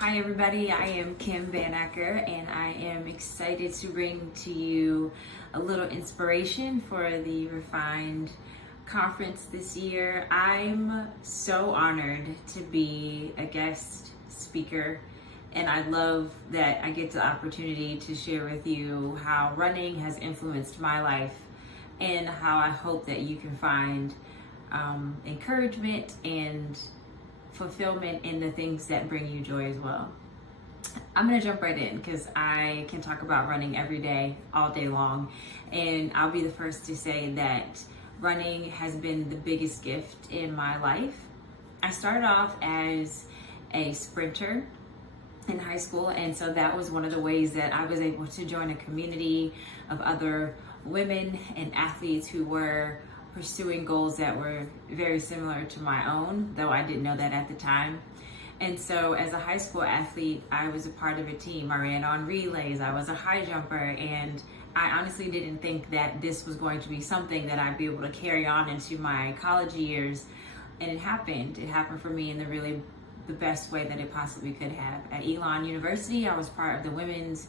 Hi everybody, I am Kim Van Acker and I am excited to bring to you a little inspiration for the Refined conference this year. I'm so honored to be a guest speaker and I love that I get the opportunity to share with you how running has influenced my life and how I hope that you can find encouragement and fulfillment in the things that bring you joy as well. I'm gonna jump right in because I can talk about running every day, all day long, and I'll be the first to say that running has been the biggest gift in my life. I started off as a sprinter in high school, and so that was one of the ways that I was able to join a community of other women and athletes who were pursuing goals that were very similar to my own, though I didn't know that at the time. And so as a high school athlete, I was a part of a team. I ran on relays, I was a high jumper, and I honestly didn't think that this was going to be something that I'd be able to carry on into my college years. And it happened. It happened for me in the best way that it possibly could have. At Elon University, I was part of the women's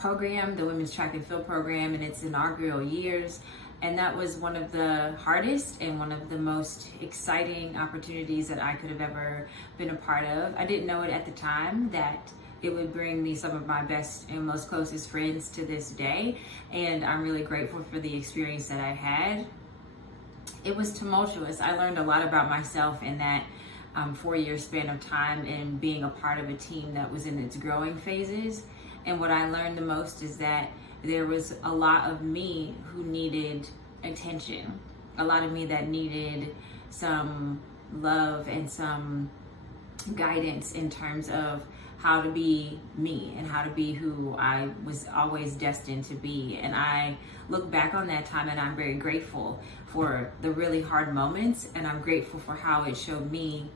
program, the women's track and field program, in its inaugural years. And that was one of the hardest and one of the most exciting opportunities that I could have ever been a part of. I didn't know it at the time that it would bring me some of my best and most closest friends to this day. And I'm really grateful for the experience that I had. It was tumultuous. I learned a lot about myself in that 4-year span of time and being a part of a team that was in its growing phases. And what I learned the most is that there was a lot of me who needed attention, a lot of me that needed some love and some guidance in terms of how to be me and how to be who I was always destined to be. And I look back on that time and I'm very grateful for the really hard moments, and I'm grateful for how it showed me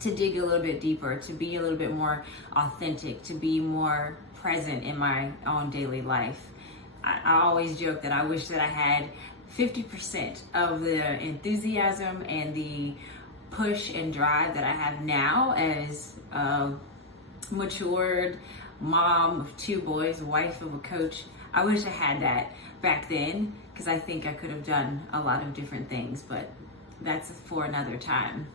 to dig a little bit deeper, to be a little bit more authentic, to be more present in my own daily life. I always joke that I wish that I had 50% of the enthusiasm and the push and drive that I have now as a matured mom of 2 boys, wife of a coach. I wish I had that back then because I think I could have done a lot of different things, but that's for another time.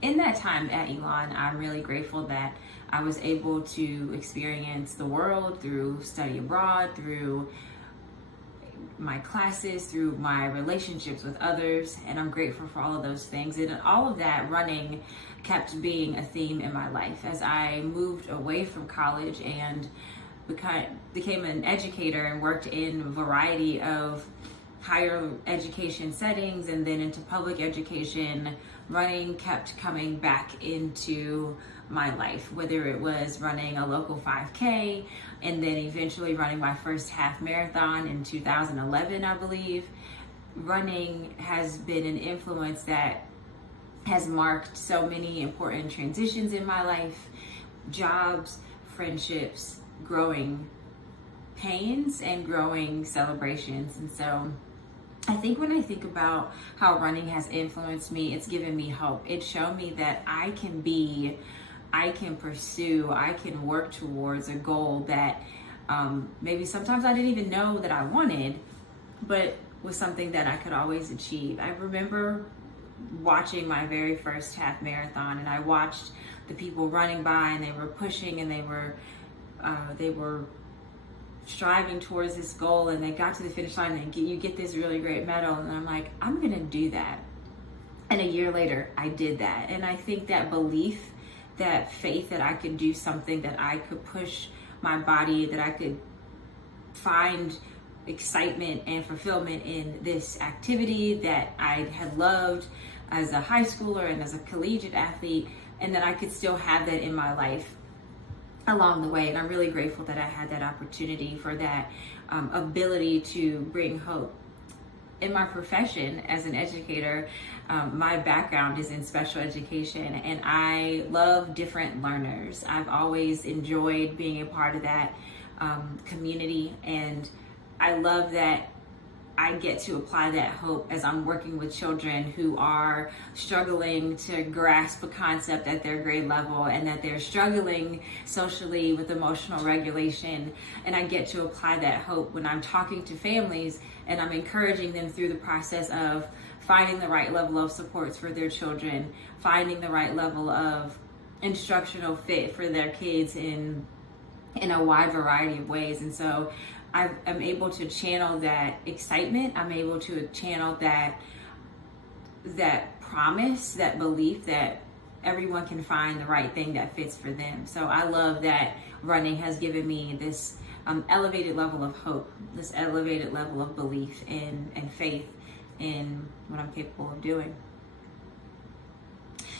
In that time at Elon, I'm really grateful that I was able to experience the world through study abroad, through my classes, through my relationships with others, and I'm grateful for all of those things. And all of that, running kept being a theme in my life as I moved away from college and became an educator and worked in a variety of higher education settings and then into public education. Running kept coming back into my life, whether it was running a local 5K and then eventually running my first half marathon in 2011, I believe. Running has been an influence that has marked so many important transitions in my life: jobs, friendships, growing pains, and growing celebrations. And so I think when I think about how running has influenced me, it's given me hope. It showed me that I can pursue, I can work towards a goal that maybe sometimes I didn't even know that I wanted, but was something that I could always achieve. I remember watching my very first half marathon, and I watched the people running by, and they were pushing, and they were striving towards this goal, and they got to the finish line and you get this really great medal, and I'm like, I'm gonna do that. And a year later I did that. And I think that belief, that faith that I could do something, that I could push my body, that I could find excitement and fulfillment in this activity that I had loved as a high schooler and as a collegiate athlete, and that I could still have that in my life along the way. And I'm really grateful that I had that opportunity, for that ability to bring hope. In my profession as an educator, my background is in special education, and I love different learners. I've always enjoyed being a part of that community, and I love that I get to apply that hope as I'm working with children who are struggling to grasp a concept at their grade level, and that they're struggling socially with emotional regulation. And I get to apply that hope when I'm talking to families and I'm encouraging them through the process of finding the right level of supports for their children, finding the right level of instructional fit for their kids in a wide variety of ways. And so I'm able to channel that excitement. I'm able to channel that promise, that belief that everyone can find the right thing that fits for them. So I love that running has given me this elevated level of hope, this elevated level of belief and faith in what I'm capable of doing.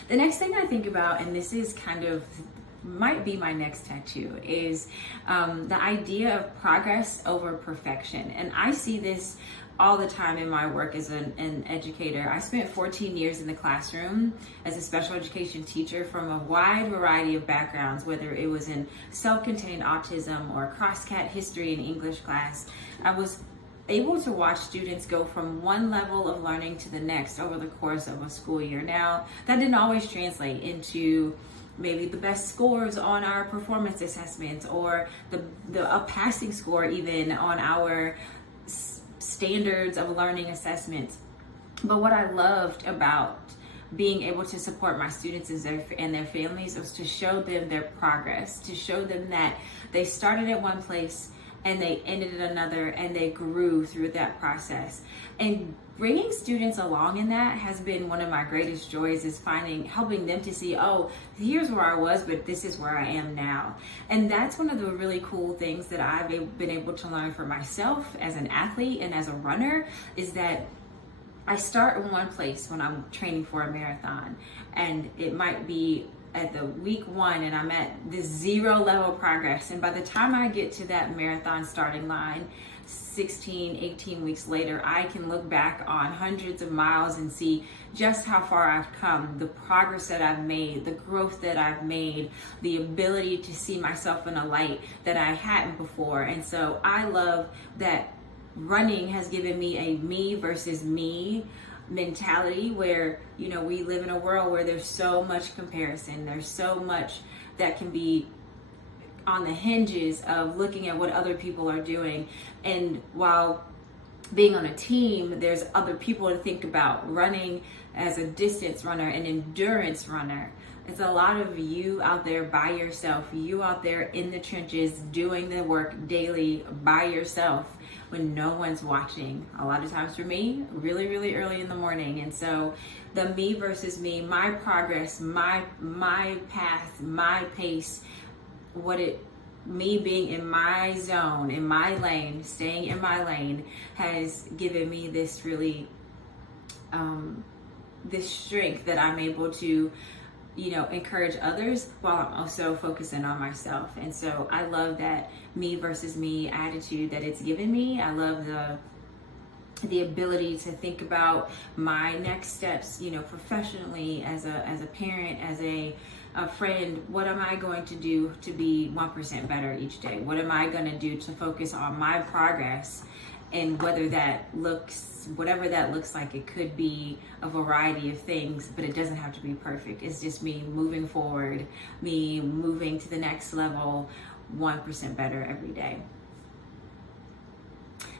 The next thing I think about, and this is kind of might be my next tattoo, is the idea of progress over perfection. And I see this all the time in my work as an educator. I spent 14 years in the classroom as a special education teacher from a wide variety of backgrounds, whether it was in self-contained autism or cross-cat history and English class. I was able to watch students go from one level of learning to the next over the course of a school year. Now, that didn't always translate into maybe the best scores on our performance assessments, or a passing score even on our standards of learning assessments. But what I loved about being able to support my students and their families was to show them their progress, to show them that they started at one place and they ended at another, and they grew through that process. And bringing students along in that has been one of my greatest joys, is helping them to see, oh, here's where I was, but this is where I am now. And that's one of the really cool things that I've been able to learn for myself as an athlete and as a runner, is that I start in one place when I'm training for a marathon, and it might be at the week 1 and I'm at this 0 level progress. And by the time I get to that marathon starting line, 16, 18 weeks later, I can look back on hundreds of miles and see just how far I've come, the progress that I've made, the growth that I've made, the ability to see myself in a light that I hadn't before. And so I love that running has given me a me versus me mentality, where, you know, we live in a world where there's so much comparison, there's so much that can be on the hinges of looking at what other people are doing. And while being on a team, there's other people to think about. Running as a distance runner, an endurance runner, it's a lot of you out there by yourself, you out there in the trenches doing the work daily by yourself when no one's watching. A lot of times for me, really, really early in the morning. And so the me versus me, my progress, my path, my pace, me being in my zone, in my lane, staying in my lane, has given me this really, this strength that I'm able to, you know, encourage others while I'm also focusing on myself. And so I love that me versus me attitude that it's given me. I love the ability to think about my next steps, you know, professionally, as a parent, as a friend. What am I going to do to be 1% better each day? What am I going to do to focus on my progress? And whatever that looks like, it could be a variety of things, but it doesn't have to be perfect. It's just me moving forward, me moving to the next level, 1% better every day.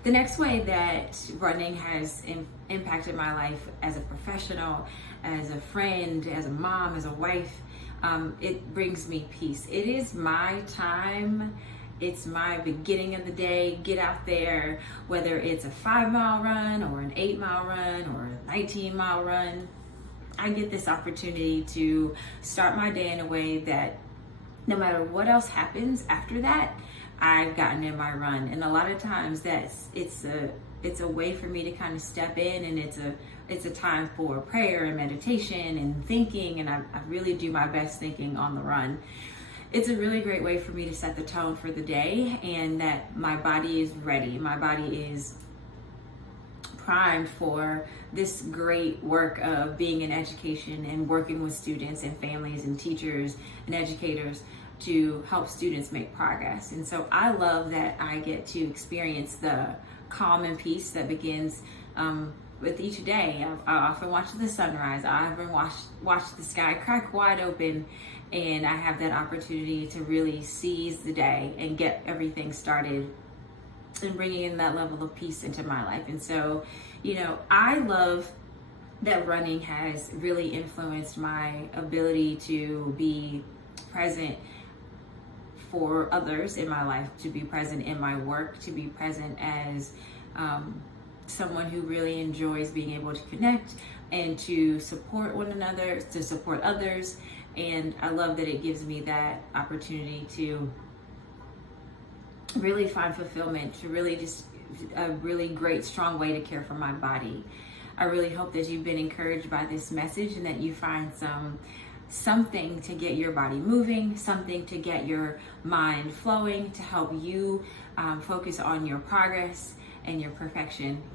The next way that running has impacted my life as a professional, as a friend, as a mom, as a wife, it brings me peace. It is my time. It's my beginning of the day. Get out there, whether it's a 5-mile run or an 8-mile run or a 19-mile run. I get this opportunity to start my day in a way that no matter what else happens after that, I've gotten in my run. And a lot of times it's a way for me to kind of step in, and it's a time for prayer and meditation and thinking, and I really do my best thinking on the run. It's a really great way for me to set the tone for the day, and that my body is ready. My body is primed for this great work of being in education and working with students and families and teachers and educators to help students make progress. And so I love that I get to experience the calm and peace that begins with each day. I often watch the sunrise. I often watch the sky crack wide open, and I have that opportunity to really seize the day and get everything started and bringing in that level of peace into my life. And so, I love that running has really influenced my ability to be present for others in my life, to be present in my work, to be present as someone who really enjoys being able to connect and to support one another, to support others. And I love that it gives me that opportunity to really find fulfillment, to really just a really great, strong way to care for my body. I really hope that you've been encouraged by this message and that you find something to get your body moving, something to get your mind flowing, to help you focus on your progress and your perfection